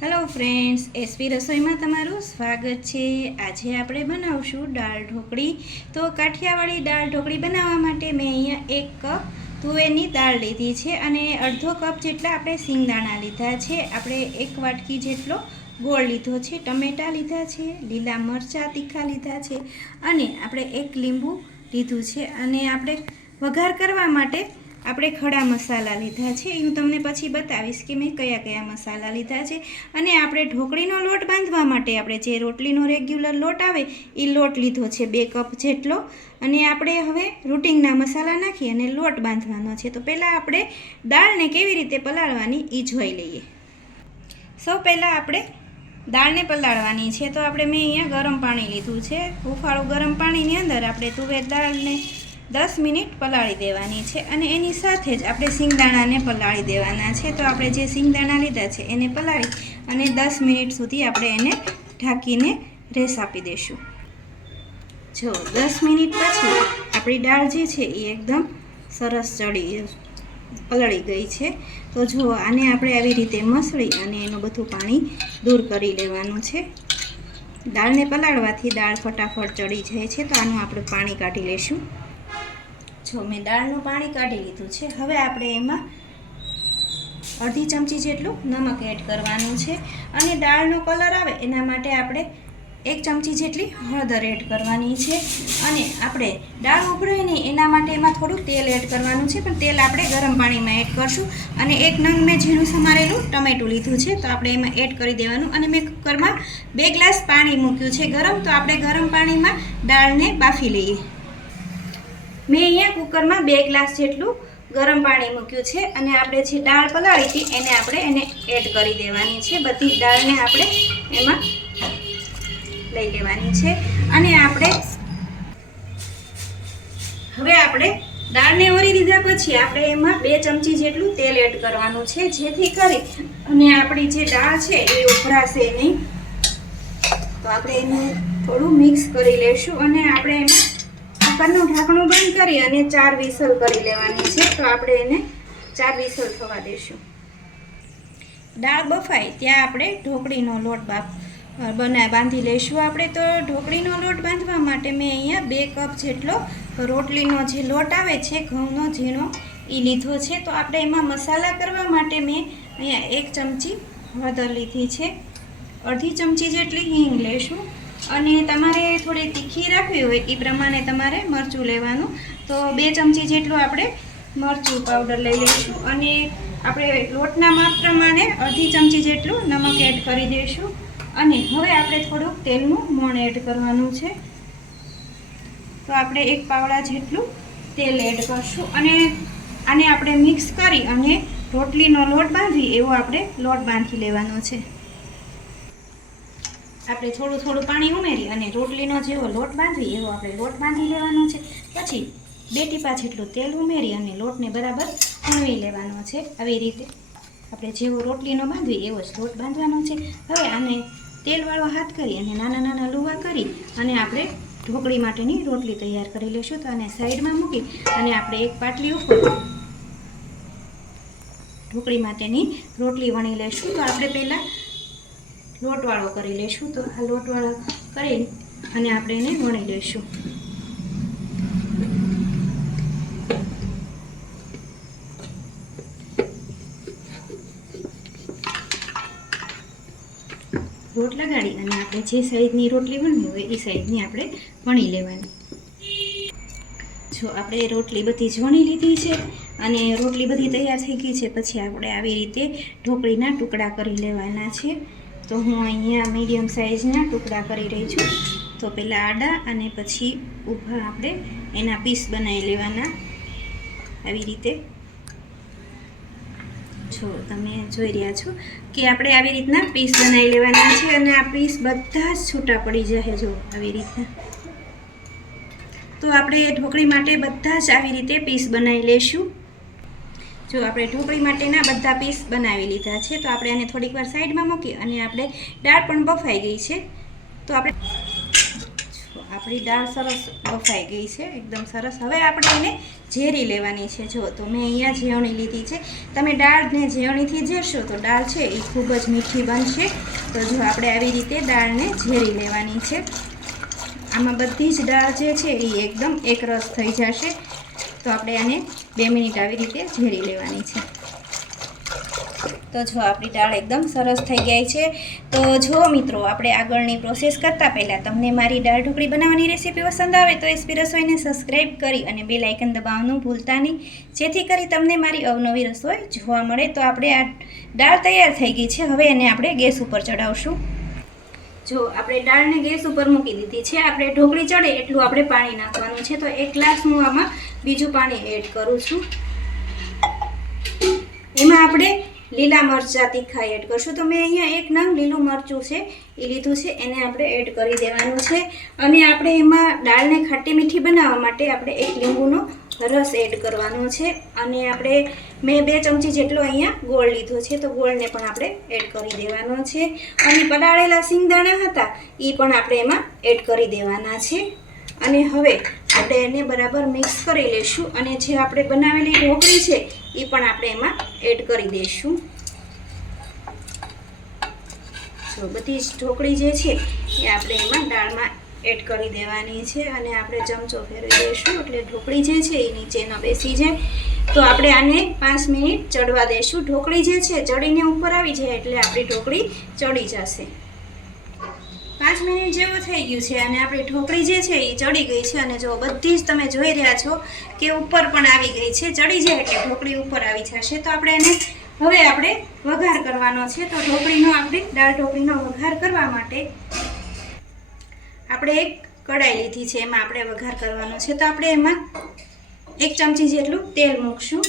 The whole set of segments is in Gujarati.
હેલો ફ્રેન્ડ્સ, એસપી રસોઈમાં તમારું સ્વાગત છે। આજે આપણે બનાવશું દાળ ઢોકળી। તો કાઠિયાવાડી દાળ ઢોકળી બનાવવા માટે મેં અહીંયા 1 કપ તુવેરની દાળ લીધી છે અને અડધો કપ જેટલા આપણે સિંગદાણા લીધા છે। આપણે 1 વાટકી જેટલો ગોળ લીધો છે, ટમેટાં લીધા છે, લીલા મરચાં તીખા લીધા છે અને આપણે 1 લીંબુ લીધું છે। અને આપણે વઘાર કરવા માટે આપણે ખડા મસાલા લીધા છે। હું તમને પછી બતાવીશ કે મેં કયા કયા મસાલા લીધા છે। અને આપણે ઢોકળીનો લોટ બાંધવા માટે આપણે જે રોટલીનો રેગ્યુલર લોટ આવે એ લોટ લીધો છે 2 કપ જેટલો। અને આપણે હવે રૂટિનના મસાલા નાખી અને લોટ બાંધવાનો છે। તો પહેલાં આપણે દાળને કેવી રીતે પલાળવાની એ જોઈ લઈએ। સૌ પહેલાં આપણે દાળને પલાળવાની છે। તો આપણે મેં અહીંયા ગરમ પાણી લીધું છે। હુંફાળું ગરમ પાણીની અંદર આપણે તુવેર દાળને 10 મિનિટ પલાળી દેવાની છે અને એની સાથે જ આપણે સિંગદાણાને પલાળી દેવાના છે। તો આપણે જે સિંગદાણા લીધા છે એને પલાળી અને 10 મિનિટ સુધી આપણે એને ઢાંકીને રેસ આપી દઈશું। જો 10 મિનિટ પછી આપણી દાળ જે છે એ એકદમ સરસ પલળી ગઈ છે। તો જો આને આપણે આવી રીતે મસળી અને એનું બધું પાણી દૂર કરી લેવાનું છે। દાળને પલાળવાથી દાળ ફટાફટ ચડી જાય છે। તો આનું આપણે પાણી કાઢી લઈશું। જો મેં દાળનું પાણી કાઢી લીધું છે। હવે આપણે એમાં અડધી ચમચી જેટલું નમક એડ કરવાનું છે અને દાળનો કલર આવે એના માટે આપણે 1 ચમચી જેટલી હળદર એડ કરવાની છે। અને આપણે દાળ ઉભરાય નહીં એના માટે એમાં થોડું તેલ એડ કરવાનું છે, પણ તેલ આપણે ગરમ પાણીમાં એડ કરશું। અને 1 નંગ મેં ઝીણું સમારેલું ટમેટું લીધું છે, તો આપણે એમાં એડ કરી દેવાનું। અને મેં કુકરમાં 2 ગ્લાસ પાણી મૂક્યું છે ગરમ, તો આપણે ગરમ પાણીમાં દાળને બાફી લઈએ। મેં અહીંયા કુકરમાં 2 ગ્લાસ જેટલું ગરમ પાણી મૂક્યું છે અને આપણે જે દાળ પલાળી હતી એને એડ કરી દેવાની છે। બધી દાળને આપણે એમાં લઈ લેવાની છે અને હવે આપણે દાળને ઓરી દીધા પછી આપણે એમાં 2 ચમચી જેટલું તેલ એડ કરવાનું છે, જેથી કરી અને આપણી જે દાળ છે એ ઉભરાશે નહીં। તો આપણે એને થોડું મિક્સ કરી લઈશું અને આપણે એમાં કુકરનું ઢાંકણું બંધ કરી અને 4 વિસલ કરી લેવાની છે। તો આપણે એને 4 વિસલ થવા દઈશું। દાળ બફાય ત્યાં આપણે ઢોકળીનો લોટ બાંધી લઈશું। આપણે તો ઢોકળીનો લોટ બાંધવા માટે મેં અહીંયા 2 કપ જેટલો રોટલીનો જે લોટ આવે છે ઘઉંનો ઝીણો એ લીધો છે। તો આપણે એમાં મસાલા કરવા માટે મેં અહીંયા 1 ચમચી હળદર લીધી છે, અડધી ચમચી જેટલી હિંગ લઈશું અને તમારે થોડી તીખી રાખવી હોય એ પ્રમાણે તમારે મરચું લેવાનું। તો 2 ચમચી જેટલું આપણે મરચું પાવડર લઈ લઈશું અને આપણે લોટના માપ પ્રમાણે અડધી ચમચી જેટલું નમક એડ કરી દઈશું। અને હવે આપણે થોડુંક તેલનું મોણ એડ કરવાનું છે। તો આપણે 1 પાવડા જેટલું તેલ એડ કરશું અને આને આપણે મિક્સ કરી અને રોટલીનો લોટ બાંધી એવો આપણે લોટ બાંધી લેવાનો છે। આપણે થોડું થોડું પાણી ઉમેરી અને રોટલીનો જેવો લોટ બાંધવી એવો આપણે લોટ બાંધી લેવાનો છે। પછી 2 ટીપા જેટલું તેલ ઉમેરી અને લોટને બરાબર વણવી લેવાનો છે। આવી રીતે આપણે જેવો રોટલીનો બાંધવી એવો જ લોટ બાંધવાનો છે। હવે આને તેલવાળો હાથ કરી અને નાના નાના લુવા કરી અને આપણે ઢોકળી માટેની રોટલી તૈયાર કરી લઈશું। તો આને સાઈડમાં મૂકી અને આપણે એક પાટલી ઉપર ઢોકળી માટેની રોટલી વણી લઈશું। તો આપણે પહેલાં લોટવાળો કરી લઈશું। તો આ લોટવાળો કરી અને આપણે એને વણી લઈશું। લોટ લગાડી અને આપણે જે સાઈઝની રોટલી વણવી હોય એ સાઈઝની આપણે વણી લેવાની। જો આપણે રોટલી બધી જ વણી લીધી છે અને રોટલી બધી તૈયાર થઈ ગઈ છે, પછી આપણે આવી રીતે ઢોકળીના ટુકડા કરી લેવાના છે। તો હું અહીંયા મીડિયમ સાઇઝના ટુકડા કરી રહી છું। તો પહેલાં આડા અને પછી ઊભા આપણે એના પીસ બનાવી લેવાના આવી રીતે। જો તમે જોઈ રહ્યા છો કે આપણે આવી રીતના પીસ બનાવી લેવાના છે અને આ પીસ બધા જ છૂટા પડી જાય જો આવી રીતના। તો આપણે ઢોકળી માટે બધા જ આવી રીતે પીસ બનાવી લઈશું। જો આપણે ઢોકળી માટેના બધા પીસ બનાવી લીધા છે। તો આપણે આને થોડીક વાર સાઈડમાં મૂકી અને આપણે દાળ પણ બફાઈ ગઈ છે। તો આપણે આપણી દાળ સરસ બફાઈ ગઈ છે, એકદમ સરસ. હવે આપણે એને ઝેરી લેવાની છે. જો તો મેં અહીંયા ઝેવણી લીધી છે. તમે દાળને ઝેવણીથી ઝેરશો તો દાળ છે એ ખૂબ જ મીઠી બનશે. તો જો આપણે આવી રીતે દાળને ઝેરી લેવાની છે. આમાં બધી જ દાળ જે છે એ એકદમ એકરસ થઈ જશે. તો આપણે આને 2 મિનિટ આવી રીતે ઝેરી લેવાની છે. તો જો આપણી દાળ એકદમ સરસ થઈ ગઈ છે. તો જો મિત્રો, આપણે આગળની પ્રોસેસ કરતાં પહેલાં તમને મારી દાળ ઢોકળી બનાવવાની રેસીપી પસંદ આવે તો એસપી રસોઈને સબસ્ક્રાઈબ કરી અને બેલ આઇકન દબાવવાનું ભૂલતા નહીં, જેથી કરી તમને મારી અવનવી રસોઈ જોવા મળે. તો આપણે આ દાળ તૈયાર થઈ ગઈ છે. હવે એને આપણે ગેસ ઉપર ચડાવશું. જો આપણે દાળને ગેસ ઉપર મૂકી દીધી છે. આપણે ઢોકળી ચડે એટલું આપણે પાણી નાખવાનું છે. તો 1 ગ્લાસ હું આમાં બીજું પાણી એડ કરું છું. એમાં આપણે લીલા મરચાં તીખા એડ કરશું. તો મેં અહીંયા 1 નંગ લીલું મરચું છે એ લીધું છે, એને આપણે એડ કરી દેવાનું છે. અને આપણે એમાં દાળને ખાટી મીઠી બનાવવા માટે આપણે 1 લીંબુનો રસ એડ કરવાનો છે. અને મેં 2 ચમચી જેટલો અહીંયા ગોળ લીધો છે, તો ગોળને પણ આપણે એડ કરી દેવાનો છે. અને પલાળેલા સિંગદાણા હતા એ પણ આપણે એમાં એડ કરી દેવાના છે. અને હવે આપણે એને બરાબર મિક્સ કરી લઈશું. અને જે આપણે બનાવેલી ઢોકળી છે એ પણ આપણે એમાં એડ કરી દઈશું. જો બધી જ ઢોકળી જે છે એ આપણે એમાં દાળમાં એડ કરી દેવાની છે. અને આપણે ચમચો ફેરવી દઈશું એટલે ઢોકળી જે છે એ નીચે ન બેસી જાય. તો આપણે આને 5 મિનિટ ચડવા દઈશું. ઢોકળી જે છે ચડીને ઉપર આવી જાય એટલે આપણી ઢોકળી ચડી જશે. 5 મિનિટ જેવું થઈ ગયું છે અને આપણી ઢોકળી જે છે એ ચડી ગઈ છે. અને જો બધી જ તમે જોઈ રહ્યા છો કે ઉપર પણ આવી ગઈ છે. ચડી જાય એટલે ઢોકળી ઉપર આવી જશે. તો આપણે એને હવે આપણે વઘાર કરવાનો છે. તો દાળ ઢોકળીનો વઘાર કરવા માટે આપણે એક કઢાઈ લીધી છે, એમાં આપણે વઘાર કરવાનો છે. તો આપણે એમાં 1 ચમચી જેટલું તેલ મૂકશું.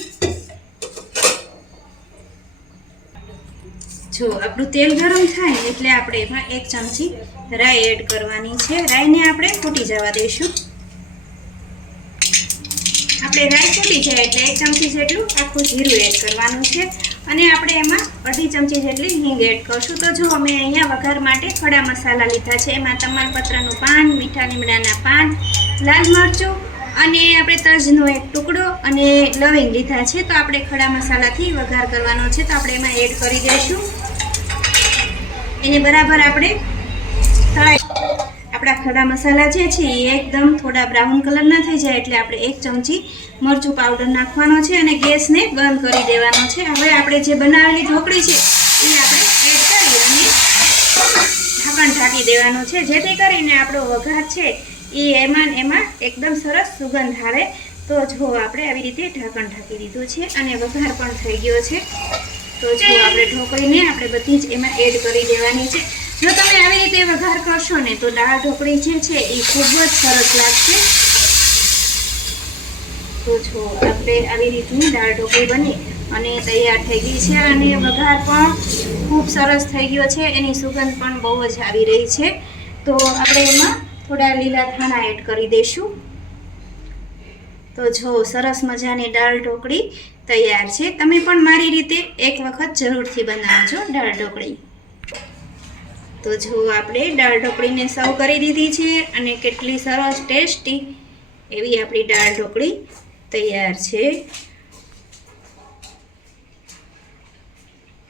જો આપણું તેલ ગરમ થાય એટલે આપણે એમાં 1 ચમચી રાઈ એડ કરવાની છે. રાઈને આપણે ફૂટી જવા દઈશું. આપણે રાઈ ફૂટી જાય એટલે 1 ચમચી જેટલું આખું જીરું એડ કરવાનું છે. અને આપણે એમાં 1/2 ચમચી જેટલી હિંગ એડ કરશું. તો જો અમે અહીંયા વઘાર માટે ખડા મસાલા લીધા છે. એમાં તમાલપત્રનું પાન, મીઠા લીમડાના પાન, લાલ મરચું અને આપણે તજનો 1 ટુકડો અને લવિંગ લીધા છે. તો આપણે ખડા મસાલાથી વઘાર કરવાનો છે. તો આપણે એમાં એડ કરી દઈશું. એને બરાબર આપણે આપણા ખડા મસાલા જે છે એ એકદમ થોડા બ્રાઉન કલરના થઈ જાય એટલે આપણે 1 ચમચી મરચું પાવડર નાખવાનો છે અને ગેસને બંધ કરી દેવાનો છે. હવે આપણે જે બનાવેલી ઢોકળી છે એ આપણે એડ કરી અને ઢાંકણ ઢાંકી દેવાનું છે, જેથી કરીને આપણો વઘાર છે એ એમાં એકદમ સરસ સુગંધ આવે. તો જો આપણે આવી રીતે ઢાંકણ ઢાંકી દીધું છે અને વઘાર પણ થઈ ગયો છે. તો જો આપણે ઢોકળીને આપણે બધી જ એમાં એડ કરી દેવાની છે. જો તમે આવી રીતે વઘાર કરશો ને તો દાળ ઢોકળી જે છે એ ખૂબ જ સરસ લાગશે. તો જો આપણે આવી રીતની દાળ ઢોકળી બની અને તૈયાર થઈ ગઈ છે. અને વઘાર પણ ખૂબ સરસ થઈ ગયો છે, એની સુગંધ પણ બહુ જ આવી રહી છે. તો આપણે એમાં થોડા લીલા ધાણા એડ કરી દઈશું. તો જો સરસ મજાની દાળ ઢોકળી તૈયાર છે. તમે પણ મારી રીતે એક વખત જરૂરથી બનાવજો દાળ ઢોકળી. તો જો આપણે દાળ ઢોકળીને સર્વ કરી દીધી છે અને કેટલી સરસ ટેસ્ટી એવી આપણી દાળ ઢોકળી તૈયાર છે.